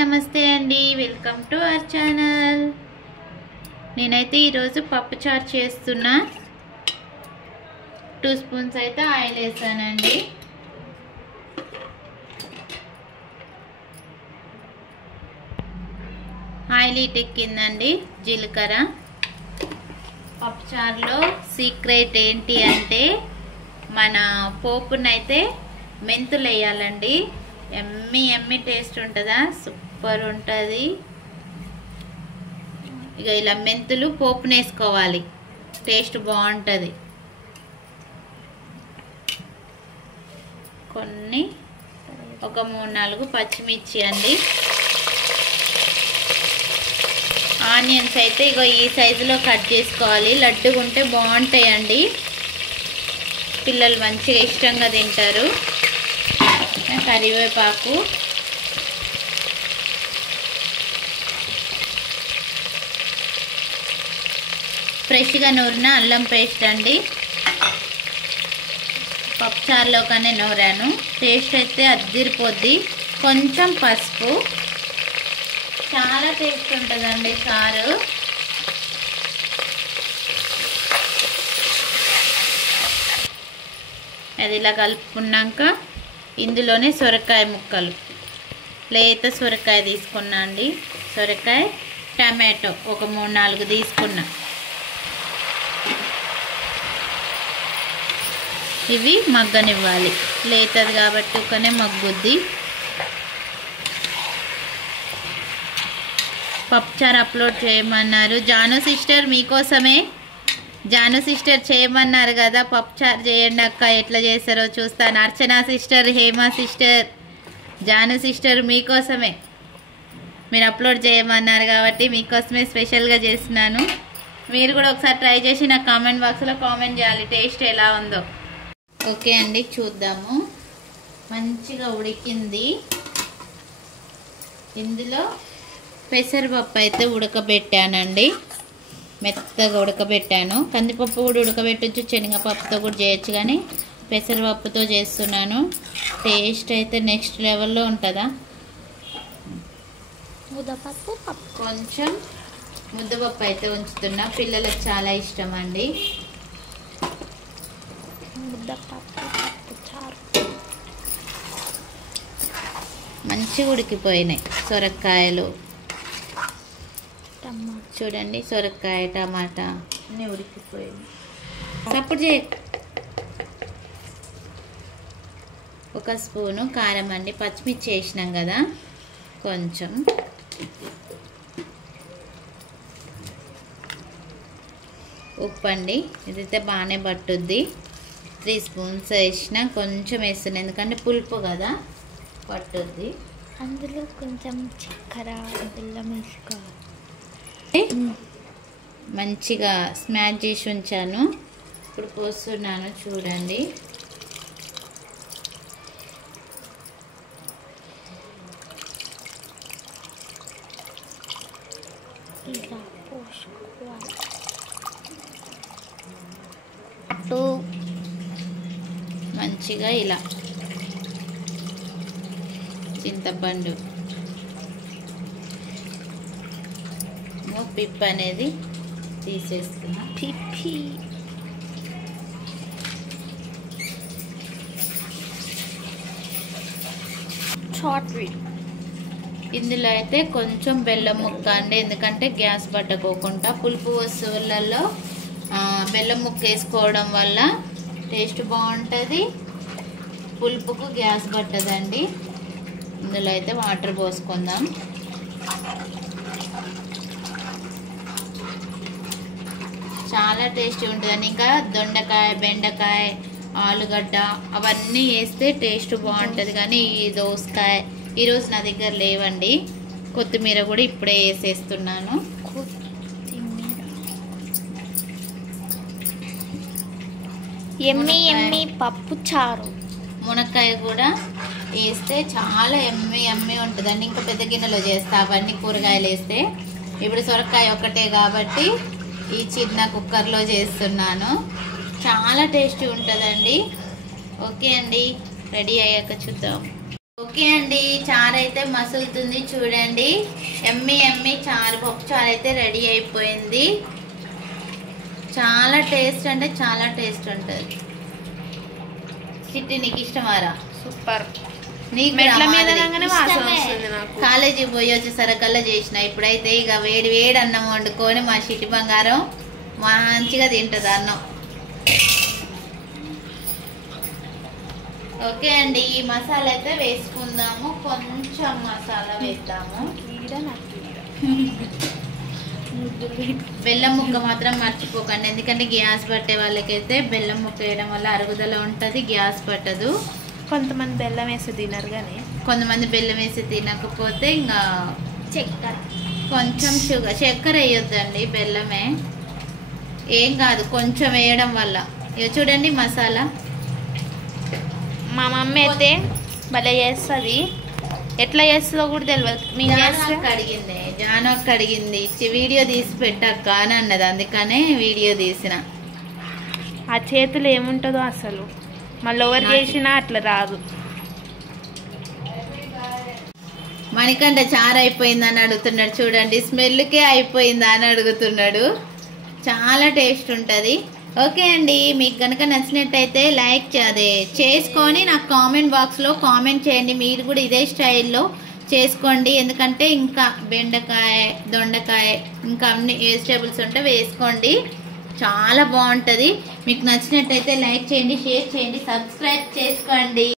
నమస్తే అండి, welcome to our channel. నేనైతే ఈరోజు పప్పు చారు చేస్తున్నా. 2 స్పూన్స్ అయితే ఆయిల్ వేసానండి. ఆయిల్ ఎక్కిందండి. జీలకర్ర. పప్పు చారులో సీక్రెట్ ఏంటి అంటే మన పోపునైతే మెంతులు వేయాలండి. ఎమ్మి టేస్ట్ ఉంటుందా, సూపర్ ఉంటుంది. ఇక ఇలా మెంతులు పోపుని వేసుకోవాలి, టేస్ట్ బాగుంటుంది. కొన్ని ఒక 3-4 పచ్చిమిర్చి అండి. ఆనియన్స్ అయితే ఇగో ఈ సైజులో కట్ చేసుకోవాలి. లడ్డుగా ఉంటే బాగుంటాయండి, పిల్లలు మంచిగా ఇష్టంగా తింటారు. కరివేపాకు, ఫ్రెష్గా నూరిన అల్లం పేస్ట్ అండి. పప్పుచారులోకనే నూరాను, టేస్ట్ అయితే అద్దిరిపోద్ది. కొంచెం పసుపు, చాలా టేస్ట్ ఉంటుందండి చారు. అది ఇలా కలుపుకున్నాక ఇందులోనే సొరకాయ ముక్కలు, లేత సొరకాయ తీసుకున్నా అండి. సొరకాయ, టమాటో ఒక 3-4 తీసుకున్నా. ఇవి మగ్గనివ్వాలి, లేతది కాబట్టి ఒకనే మగ్గుద్ది. పప్పుచారు అప్లోడ్ చేయమన్నారు జాను సిస్టర్, మీకోసమే. జాను సిస్టర్ చేయమన్నారు కదా, పప్పుచారు చేయండి అక్క, ఎట్లా చేస్తారో చూస్తాను. Archana sister, Hema sister, Janu sister మీకోసమే. మీరు అప్లోడ్ చేయమన్నారు కాబట్టి మీకోసమే స్పెషల్గా చేస్తున్నాను. మీరు కూడా ఒకసారి ట్రై చేసి నాకు కామెంట్ బాక్స్లో కామెంట్ చేయాలి టేస్ట్ ఎలా ఉందో. ఓకే అండి, చూద్దాము. మంచిగా ఉడికింది. ఇందులో పెసరపప్పు అయితే ఉడకబెట్టానండి, మెత్తగా ఉడకబెట్టాను. కందిపప్పు కూడా ఉడకబెట్టచ్చు, శనగపప్పుతో కూడా చేయొచ్చు, కానీ పెసరపప్పుతో చేస్తున్నాను. టేస్ట్ అయితే నెక్స్ట్ లెవెల్లో ఉంటుందా. ముద్దపప్పు, కొంచెం ముద్దపప్పు అయితే ఉంచుతున్నా, పిల్లలకు చాలా ఇష్టం అండి ముద్దపప్పు పప్పు చారు. మంచిగా ఉడికిపోయినాయి సొరకాయలు. చూడండి, సొరకాయ టమాటా అన్నీ ఉడికిపోయింది. సప్పుడు చేయ. 1 స్పూను కారం అండి, పచ్చిమిర్చి వేసినాం కదా. కొంచెం ఉప్పు అండి, ఇదైతే బాగానే పట్టుద్ది. 3 స్పూన్స్ వేసిన, కొంచెం వేస్తున్నాను ఎందుకంటే పులుపు కదా, పట్టుద్ది. అందులో కొంచెం చక్కెర, బెల్లం వేసుకోవాలి. మంచిగా స్మాష్ చేసి ఉంచాను, ఇప్పుడు పోస్తున్నాను చూడండి. ఇలా పోసుకోవాలి. మంచిగా ఇలా చింతపండు పిప్ అనేది తీసేస్తున్నా. పిప్పి ఇందులో అయితే కొంచెం బెల్లం ముక్క అండి, ఎందుకంటే గ్యాస్ పట్టకోకుండా. పులుపు వస్తువులలో బెల్లం ముక్క వేసుకోవడం వల్ల టేస్ట్ బాగుంటుంది, పులుపుకు గ్యాస్ పట్టదండి. ఇందులో అయితే వాటర్ పోసుకుందాం. చాలా టేస్టీ ఉంటుందండి. ఇంకా దొండకాయ, బెండకాయ, ఆలుగడ్డ అవన్నీ వేస్తే టేస్ట్ బాగుంటుంది. కానీ ఈ దోసకాయ ఈరోజు నా దగ్గర లేవండి. కొత్తిమీర కూడా ఇప్పుడే వేసేస్తున్నాను. ఎమ్మి పప్పు చారు. మునక్కాయ కూడా వేస్తే చాలా ఎమ్మి ఉంటుందండి. ఇంకా పెద్ద గిన్నెలో చేస్తా అవన్నీ కూరగాయలు వేస్తే. ఇప్పుడు సొరకాయ ఒక్కటే కాబట్టి ఈ చిన్న కుక్కర్లో చేస్తున్నాను. చాలా టేస్టీ ఉంటుందండి. ఓకే అండి, రెడీ అయ్యాక చూద్దాం. ఓకే అండి, చారు అయితే మసులుతుంది చూడండి. ఎమ్మి ఎమ్మి చారు, పప్పు చారు అయితే రెడీ అయిపోయింది. చాలా టేస్ట్ అంటే చాలా టేస్ట్ ఉంటుంది. చిట్టి నీకు ఇష్టమారా? సూపర్. నీకు మెట్ల మీద రామాదిరి? రాగానే వాసన వస్తుంది నాకు. కాలేజీకి పోయి వచ్చేసరికల్లా చేసిన. ఇప్పుడైతే ఇక వేడి వేడి అన్నం వండుకొని మా చిట్టి బంగారం మంచిగా తింటుంది అన్నం. ఓకే అండి, ఈ మసాలా అయితే వేసుకుందాము. కొంచెం మసాలా వేద్దాము. బెల్లం ముక్క మాత్రం మర్చిపోకండి, ఎందుకంటే గ్యాస్ పట్టే వాళ్ళకైతే బెల్లం ముక్క వేయడం వల్ల అరుగుదల ఉంటుంది, గ్యాస్ పట్టదు. కొంతమంది బెల్లం వేసి తినరు కానీ కొంతమంది బెల్లం వేసి తినకపోతే ఇంకా చక్కెర కొంచెం చక్కెర వేయొద్దండి, బెల్లమే ఏం కాదు కొంచెం వేయడం వల్ల. ఇక చూడండి మసాలా మా మమ్మీ అయితే భలే చేస్తుంది. ఎట్లా చేస్తుందో కూడా తెలియదు. మేము చేస్తే అడిగింది, జానక్క అడిగింది వీడియో తీసి పెట్టక్క అని అన్నది, అందుకనే వీడియో తీసిన. ఆ చేతులు ఏముంటుందో అసలు, మళ్ళీ ఎవరు చేసినా అట్లా రాదు. మణికంఠ చారు అయిపోయింది అని అడుగుతున్నాడు చూడండి, స్మెల్కే అయిపోయిందా అని అడుగుతున్నాడు. చాలా టేస్ట్ ఉంటుంది. ఓకే అండి, మీకు కనుక నచ్చినట్టయితే లైక్ చేసుకొని నాకు కామెంట్ బాక్స్లో కామెంట్ చేయండి. మీరు కూడా ఇదే స్టైల్లో చేసుకోండి, ఎందుకంటే ఇంకా బెండకాయ, దొండకాయ, ఇంకా అన్ని వెజిటేబుల్స్ ఉంటే వేసుకోండి, చాలా బాగుంటుంది. మీకు నచ్చినట్టయితే లైక్ చేయండి, షేర్ చేయండి, సబ్స్క్రైబ్ చేసుకోండి.